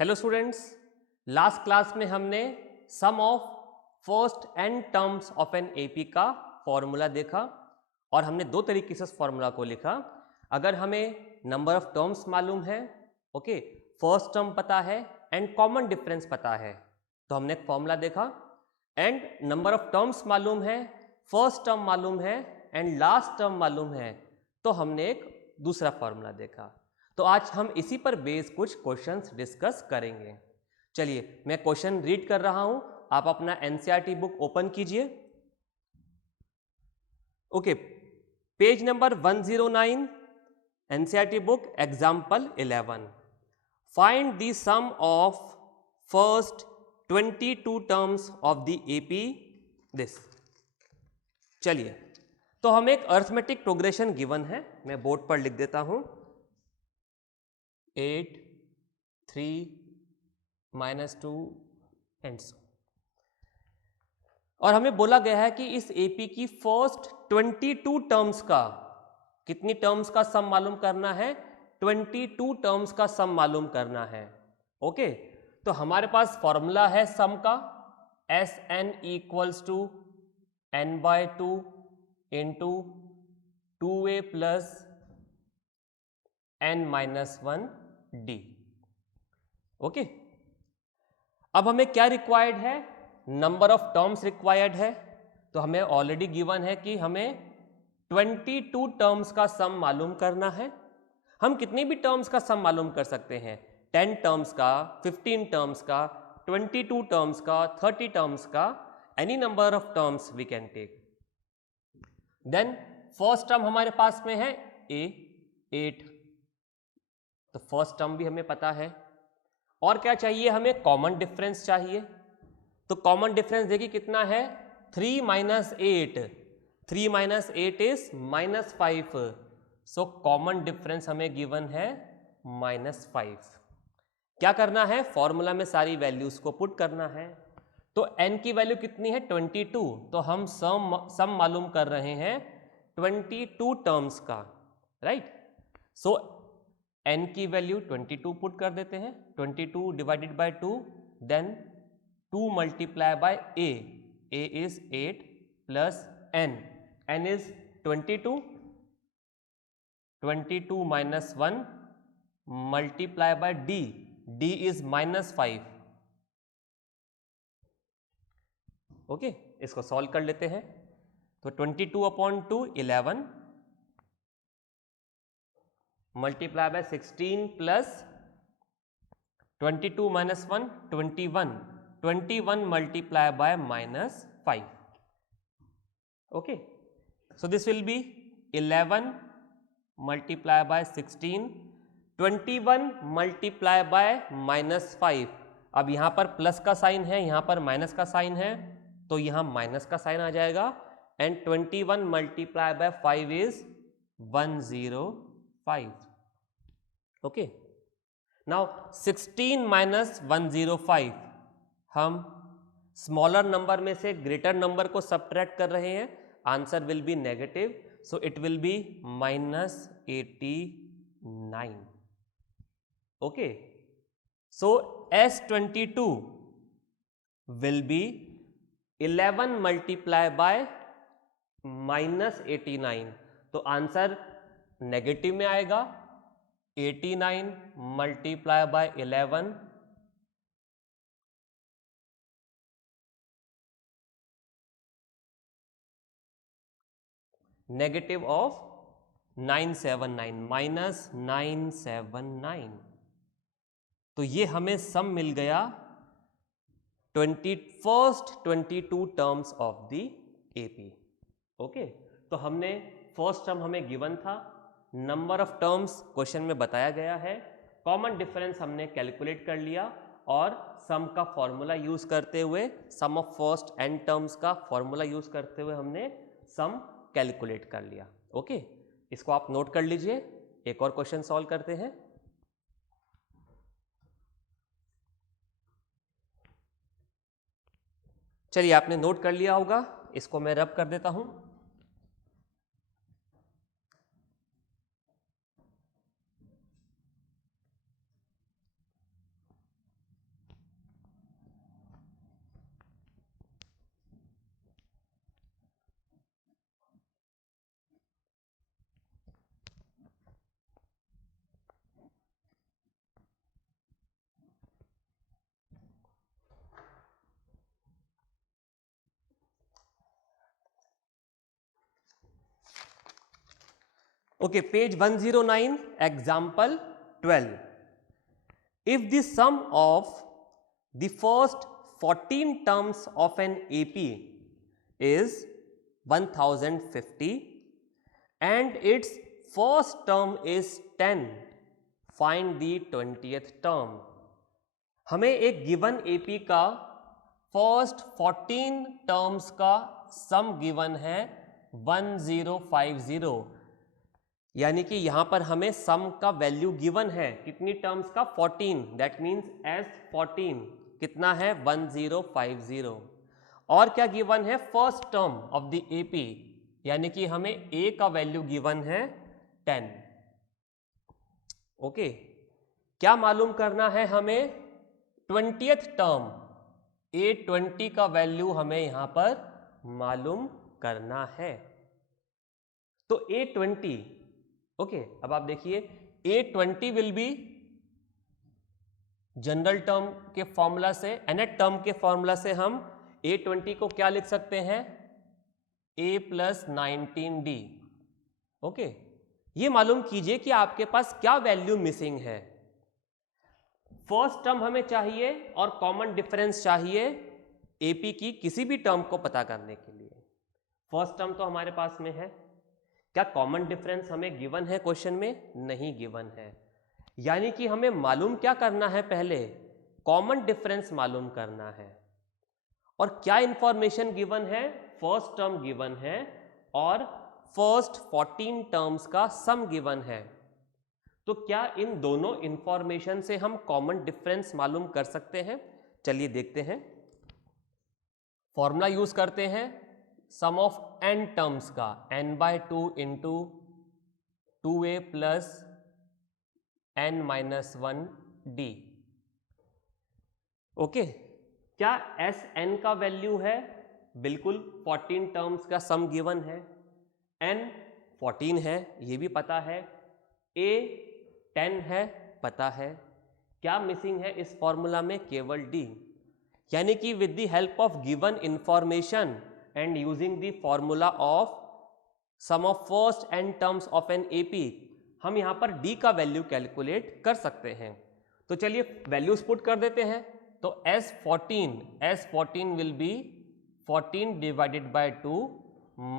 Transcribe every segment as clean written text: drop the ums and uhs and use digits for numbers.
Hello students, last class में हमने sum of first n terms of an AP का formula देखा और हमने दो तरीके से उस फॉर्मूला को लिखा। अगर हमें नंबर ऑफ टर्म्स मालूम है, ओके, फर्स्ट टर्म पता है एंड कॉमन डिफरेंस पता है, तो हमने एक फॉर्मूला देखा। एंड नंबर ऑफ टर्म्स मालूम है, फर्स्ट टर्म मालूम है एंड लास्ट टर्म मालूम है, तो हमने एक दूसरा फॉर्मूला देखा। तो आज हम इसी पर बेस कुछ क्वेश्चंस डिस्कस करेंगे। चलिए मैं क्वेश्चन रीड कर रहा हूं, आप अपना एनसीईआरटी बुक ओपन कीजिए। Okay, page number 109, NCERT book, example 11। Find the sum of first 22 terms of the AP this. चलिए, तो हमें एक अर्थमेटिक प्रोग्रेशन गिवन है, मैं बोर्ड पर लिख देता हूं। 8, 3, -2 एंड सो। और हमें बोला गया है कि इस एपी की फर्स्ट 22 टर्म्स का, कितनी टर्म्स का सम मालूम करना है? 22 टर्म्स का सम मालूम करना है। ओके, तो हमारे पास फॉर्मूला है सम का, S N equals to n/2 into 2a plus n-1 d। ओके, अब हमें क्या रिक्वायर्ड है? नंबर ऑफ टर्म्स रिक्वायर्ड है। तो हमें ऑलरेडी गिवन है कि हमें 22 टर्म्स का सम मालूम करना है। हम कितनी भी टर्म्स का सम मालूम कर सकते हैं, 10 टर्म्स का, 15 टर्म्स का, 22 टर्म्स का, 30 टर्म्स का, any number of terms we can take. Then first term हमारे पास में है a 8, तो फर्स्ट टर्म भी हमें पता है। और क्या चाहिए हमें? कॉमन डिफरेंस चाहिए। तो कॉमन डिफरेंस देखिए कितना है, 3 - 8, 3 - 8 इज -5। सो कॉमन डिफरेंस हमें गिवन है -5। क्या करना है? फॉर्मूला में सारी वैल्यूज को पुट करना है। तो n की वैल्यू कितनी है? 22। तो हम सम मालूम कर रहे हैं 22 टर्म्स का, राइट। सो n की वैल्यू 22 पुट कर देते हैं, 22 divided by 2, then 2 multiply by a is 8 plus n is 22, 22 minus 1 multiply by d is -5। Okay, इसको सॉल्व कर लेते हैं। तो 22/2 11 मल्टीप्लाई बाय 16 प्लस 22 - 1 21, 21 multiply by -5। Okay, so this will be 11 multiply by 16, 21 multiply by -5। अब यहाँ पर प्लस का साइन है, यहाँ पर माइनस का साइन है, तो यहाँ माइनस का साइन आ जाएगा। And 21 multiply by 5 is 105। Okay, now 16 - 105, हम स्मॉलर नंबर में से ग्रेटर नंबर को सबट्रैक्ट कर रहे हैं, answer will be negative, so it will be -89। Okay, so S22 will be 11 multiply bye -89, तो आंसर नेगेटिव में आएगा। 89 मल्टीप्लाई बाय 11 नेगेटिव ऑफ 979 -979। तो ये हमें सम मिल गया 22 terms of the AP. Okay, तो हमने फर्स्ट टर्म हमें गिवन था, नंबर ऑफ टर्म्स क्वेश्चन में बताया गया है, कॉमन डिफरेंस हमने कैलकुलेट कर लिया और सम का फॉर्मूला यूज करते हुए, सम ऑफ फर्स्ट एन टर्म्स का फॉर्मूला यूज करते हुए हमने सम कैलकुलेट कर लिया। ओके, इसको आप नोट कर लीजिए। एक और क्वेश्चन सॉल्व करते हैं। चलिए, आपने नोट कर लिया होगा, इसको मैं रब कर देता हूं। Okay, page 109, example 12. If the sum of the first 14 terms of an AP is 1050 and its first term is 10, find the 20th term. हमें एक गिवन AP का फर्स्ट 14 टर्म्स का सम गिवन है 1050, यानी कि यहां पर हमें सम का वैल्यू गिवन है कितनी टर्म्स का 14, दैट मीन्स S14 कितना है 1050, और क्या गिवन है first term of the AP, यानी कि हमें A का वैल्यू गिवन है 10. ओके, क्या मालूम करना है हमें 20th टर्म, A20 का वैल्यू हमें यहां पर मालूम करना है. तो A20, ओके, अब आप देखिए A20 will be general term के फॉर्मूला से, nth टर्म के फॉर्मूला से हम A20 को क्या लिख सकते हैं A + 19D. ओके, ये मालूम कीजिए कि आपके पास क्या वैल्यू मिसिंग है. फर्स्ट टर्म हमें चाहिए और कॉमन डिफरेंस चाहिए AP की किसी भी टर्म को पता करने के लिए. फर्स्ट टर्म तो हमारे पास में है, क्या कॉमन डिफरेंस हमें गिवन है क्वेश्चन में? नहीं गिवन है, यानी कि हमें मालूम क्या करना है, पहले कॉमन डिफरेंस मालूम करना है. और क्या इंफॉर्मेशन गिवन है? फर्स्ट टर्म गिवन है और फर्स्ट 14 टर्म्स का सम गिवन है. तो क्या इन दोनों इंफॉर्मेशन से हम कॉमन डिफरेंस मालूम कर सकते हैं? चलिए देखते हैं. फॉर्मूला यूज करते हैं सम ऑफ n टर्म्स का, n/2 into 2a plus n-1d. Okay, क्या Sn का वैल्यू है? बिल्कुल, 14 टर्म्स का सम गिवन है, n 14 है ये भी पता है, a 10 है पता है. क्या मिसिंग है इस फॉर्मूला में? केवल d. यानी कि with the help of given information and using the formula of sum of first n terms of an AP, हम यहां पर D का वैल्यू कैलकुलेट कर सकते हैं. तो चलिए वैल्यूज पुट कर देते हैं. तो S14 will be 14 divided by 2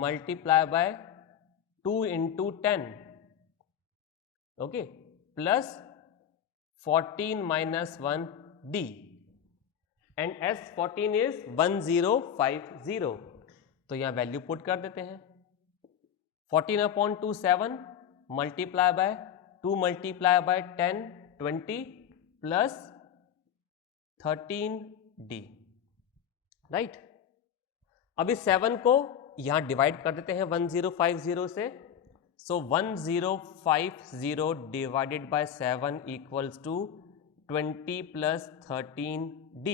multiply by 2 into 10, okay, plus 14 minus 1 D, and S14 is 1050. तो यहां वैल्यू पुट कर देते हैं. 14/2 7 multiply by 2 multiply bye 10 20 plus 13D, right. अब इस 7 को यहां डिवाइड कर देते हैं 1050 से. So 1050 divided by 7 equals to 20 plus 13D.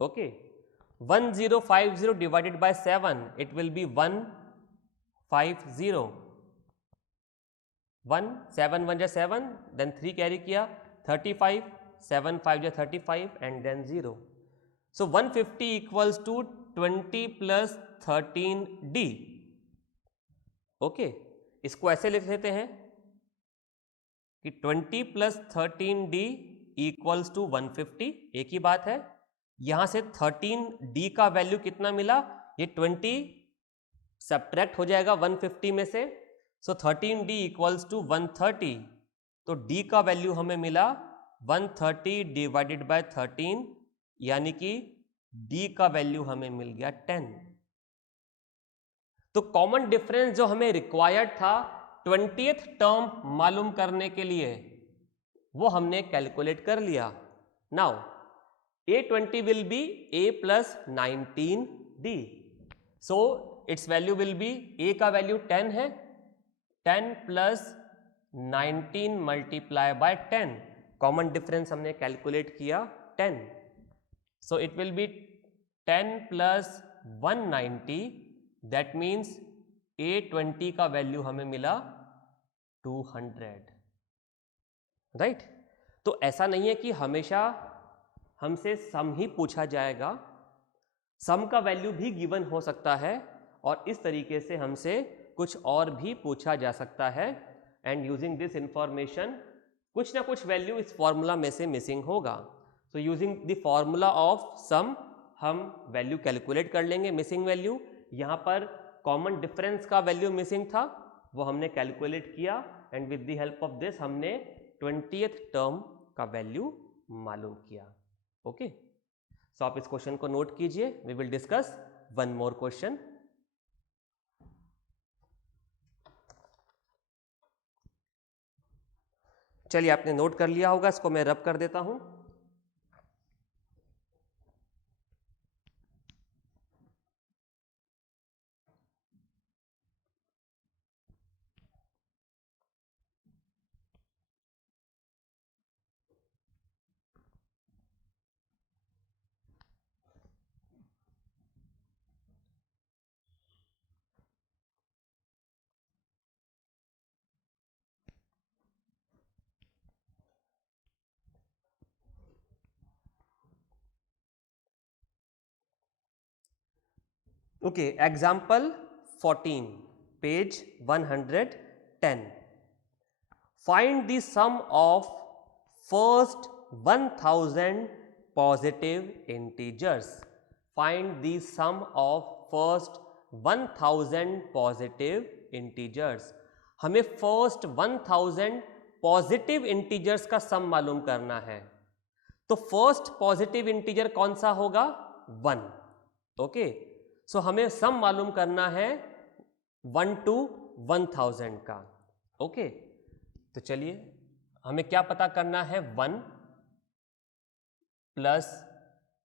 Okay, 1050 divided by 7, it will be 150. 1 7 1 7, then 3 carry किया 35, 7 5 35 and then 0. So 150 equals to 20 plus 13D. Okay, इसको ऐसे लिख लेते हैं कि 20 plus 13D equals to 150. एक ही बात है. यहां से 13D का वैल्यू कितना मिला? ये 20 सब्ट्रैक्ट हो जाएगा 150 में से. सो 13D इक्वल्स टू 130. तो D का वैल्यू हमें मिला 130 डिवाइडेड बाय 13, यानी कि D का वैल्यू हमें मिल गया 10. तो कॉमन डिफरेंस जो हमें रिक्वायर्ड था 20th टर्म मालूम करने के लिए, वो हमने कैलकुलेट कर लिया. Now A20 will be A plus 19D. So its value will be, A का वैल्यू 10 है, 10 plus 19 multiply by 10. Common difference हमने कैलकुलेट किया 10. So it will be 10 plus 190. That means A20 का वैल्यू हमें मिला 200, राइट. तो ऐसा नहीं है कि हमेशा हमसे सम ही पूछा जाएगा, सम का वैल्यू भी गिवन हो सकता है और इस तरीके से हमसे कुछ और भी पूछा जा सकता है एंड यूजिंग दिस इंफॉर्मेशन कुछ ना कुछ वैल्यू इस फॉर्मूला में से मिसिंग होगा। So using the formula of sum हम वैल्यू कैलकुलेट कर लेंगे मिसिंग वैल्यू। यहाँ पर कॉमन डिफरेंस का वैल्यू मिसिंग था, वो हमने कैलकुलेट किया and with the help of this हमने 20th टर्म का वैल्यू मालूम किया। ओके, सो आप इस क्वेश्चन को नोट कीजिए। We will discuss one more question. चलिए, आपने नोट कर लिया होगा, इसको मैं रब कर देता हूं। Okay, example 14, page 110. Find the sum of first 1000 positive integers. Find the sum of first 1000 positive integers. हमें फर्स्ट 1000 पॉजिटिव इंटीजर्स का सम मालूम करना है। तो फर्स्ट पॉजिटिव इंटीजर कौन सा होगा? 1। ओके, सो हमें सम मालूम करना है 1 to 1000 का। ओके, तो चलिए हमें क्या पता करना है? 1 plus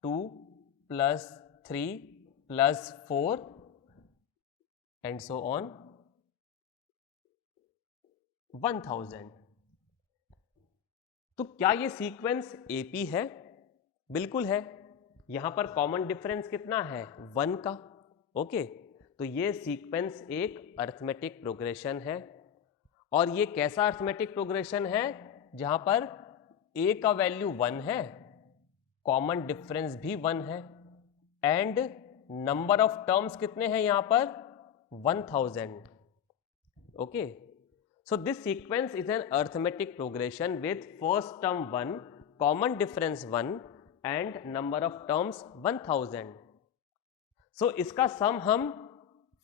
2 plus 3 plus 4 and so on 1000। तो क्या ये सीक्वेंस एपी है? बिल्कुल है। यहां पर कॉमन डिफरेंस कितना है? 1 का। ओके, तो ये सीक्वेंस एक अरिथमेटिक प्रोग्रेशन है। और ये कैसा अरिथमेटिक प्रोग्रेशन है? जहां पर a का वैल्यू 1 है, कॉमन डिफरेंस भी 1 है एंड नंबर ऑफ टर्म्स कितने हैं यहां पर? 1000। Okay, so this sequence is an arithmetic progression with first term 1, common difference 1 and number of terms 1000। So इसका सम हम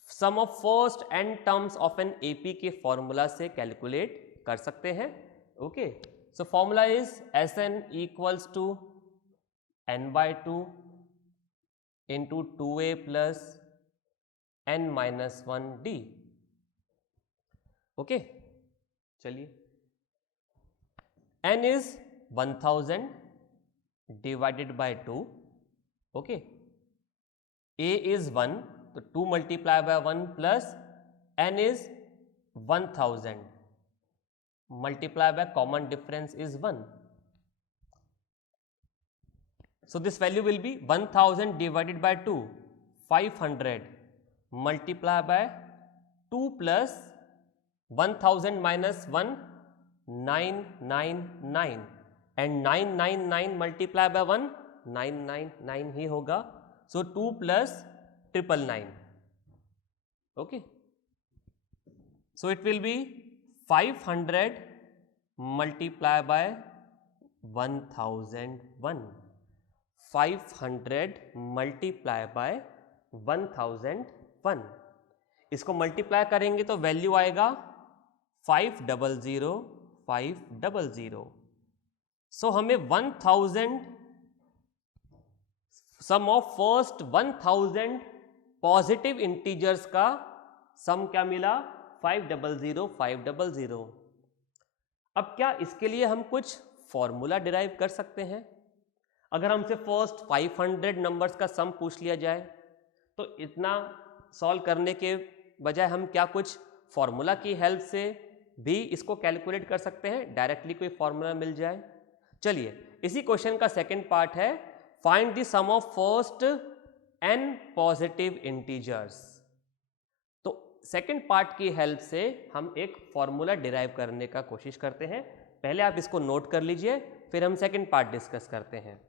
sum of first n terms of an AP के formula से calculate कर सकते हैं। Okay, so formula is Sn equals to n/2 into 2a plus n-1d। Okay, चलिए n is 1000 divided by 2। Okay, a is 1, तो 2 multiply by 1 plus n is 1000 multiply by common difference is 1। So this value will be 1000 divided by 2, 500 multiply by 2 plus 1000 minus 1, 999 and 999 multiply by 1, 999 ही होगा। So 2 plus 999। Okay, so it will be 500 multiply by 1001, 500 multiply by 1001। इसको multiply करेंगे तो value आएगा 500 500। सो हमें 1000 सम of first 1000 positive integers का सम क्या मिला? 500 500। अब क्या इसके लिए हम कुछ फॉर्मूला डिराइव कर सकते हैं? अगर हमसे फर्स्ट 500 नंबर्स का सम पूछ लिया जाए तो इतना सॉल्व करने के बजाय हम क्या कुछ फॉर्मूला की हेल्प से भी इसको कैलकुलेट कर सकते हैं? डायरेक्टली कोई फॉर्मूला मिल जाए। चलिए, इसी क्वेश्चन का सेकंड पार्ट है find the sum of first n positive integers. तो सेकंड पार्ट की हेल्प से हम एक फॉर्मूला डिराइव करने का कोशिश करते हैं। पहले आप इसको नोट कर लीजिए, फिर हम सेकंड पार्ट डिस्कस करते हैं।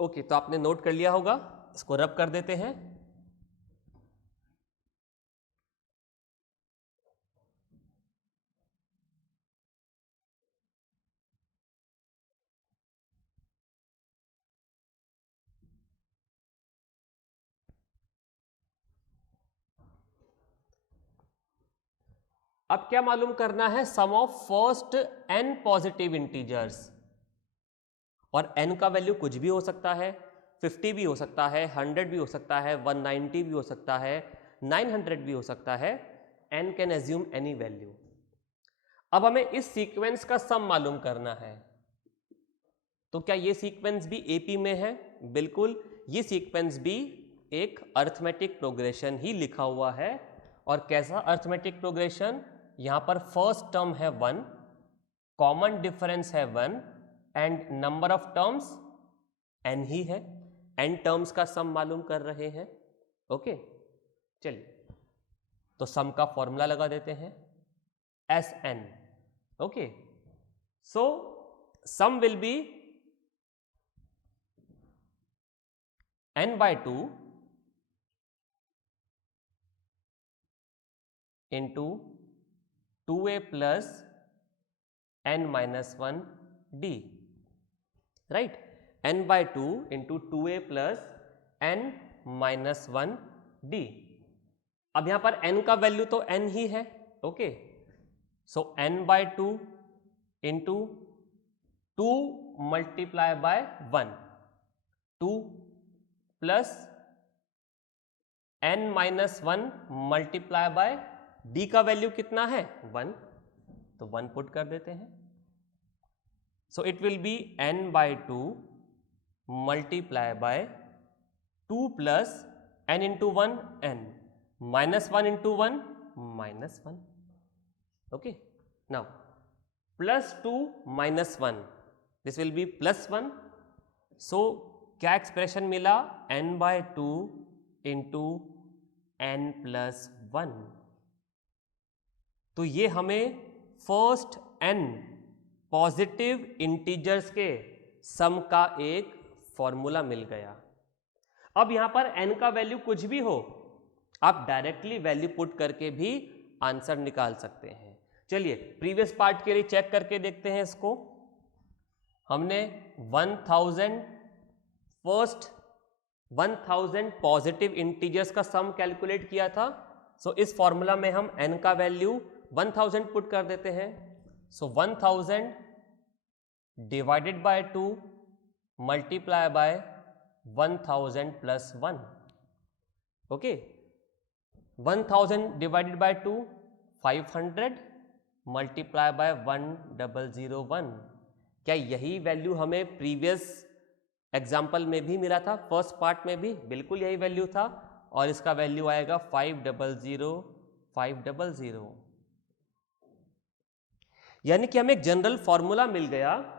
ओके, तो आपने नोट कर लिया होगा। इसको रब कर देते हैं। अब क्या मालूम करना है, sum of first n positive integers, और n का वैल्यू कुछ भी हो सकता है, 50 भी हो सकता है, 100 भी हो सकता है, 190 भी हो सकता है, 900 भी हो सकता है, n can assume any value. अब हमें इस सीक्वेंस का सम मालूम करना है, तो क्या ये सीक्वेंस भी AP में है? बिल्कुल, ये सीक्वेंस भी एक अर्थमेटिक प्रोग्रेशन ही लिखा हुआ है। और कैसा अर्थमेटिक प्रोग्रेशन? यहां पर फर्स्ट टर्म है 1, कॉमन डिफरेंस है 1 and number of terms n ही है। n टर्म्स का सम मालूम कर रहे हैं। ओके, चलिए तो सम का फॉर्मूला लगा देते हैं, Sn। Okay, so sum will be n/2 into 2a plus n-1 d, right? n/2 into 2a plus n-1 d। अब यहां पर n का वैल्यू तो n ही है। Okay, so n/2 into 2 multiply by 1, 2 plus n-1 multiply by d का value कितना है? 1, तो 1 पुट कर देते हैं। So it will be n/2 multiply by 2 plus n into 1 n, minus 1 into 1 minus 1। okay, now plus 2 minus 1, this will be plus 1। so क्या expression मिला? n/2 into n plus 1। तो ये हमें फर्स्ट n पॉजिटिव इंटीजर्स के सम का एक formula मिल गया। अब यहां पर n का वैल्यू कुछ भी हो, आप डायरेक्टली वैल्यू पुट करके भी आंसर निकाल सकते हैं। चलिए प्रीवियस पार्ट के लिए चेक करके देखते हैं इसको। हमने 1000 पॉजिटिव इंटीजर्स का सम कैलकुलेट किया था। सो इस फॉर्मूला में हम n का वैल्यू 1000 पुट कर देते हैं। सो 1000 divided by 2 multiply bye 1000 plus 1। Okay, 1000 divided by 2 500 multiply bye 1001। क्या यही वैल्यू हमें प्रीवियस एग्जाम्पल में भी मिला था? फर्स्ट पार्ट में भी बिल्कुल यही वैल्यू था, और इसका वैल्यू आएगा 500। यानी कि हमें एक जनरल फॉर्मूला मिल गया,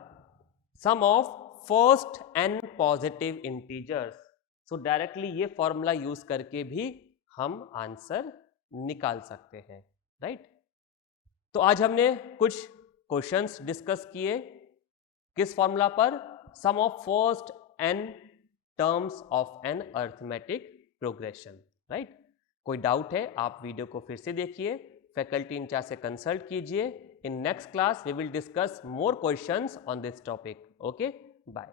sum of first n positive integers. So directly ये फॉर्मूला यूज करके भी हम आंसर निकाल सकते हैं, राइट? तो आज हमने कुछ क्वेश्चंस डिस्कस किए, किस फॉर्मूला पर? Sum of first n terms of an arithmetic progression, right? कोई डाउट है आप वीडियो को फिर से देखिए, फैकल्टी इंचार्ज से कंसल्ट कीजिए। In next class we will discuss more questions on this topic. Okay, bye.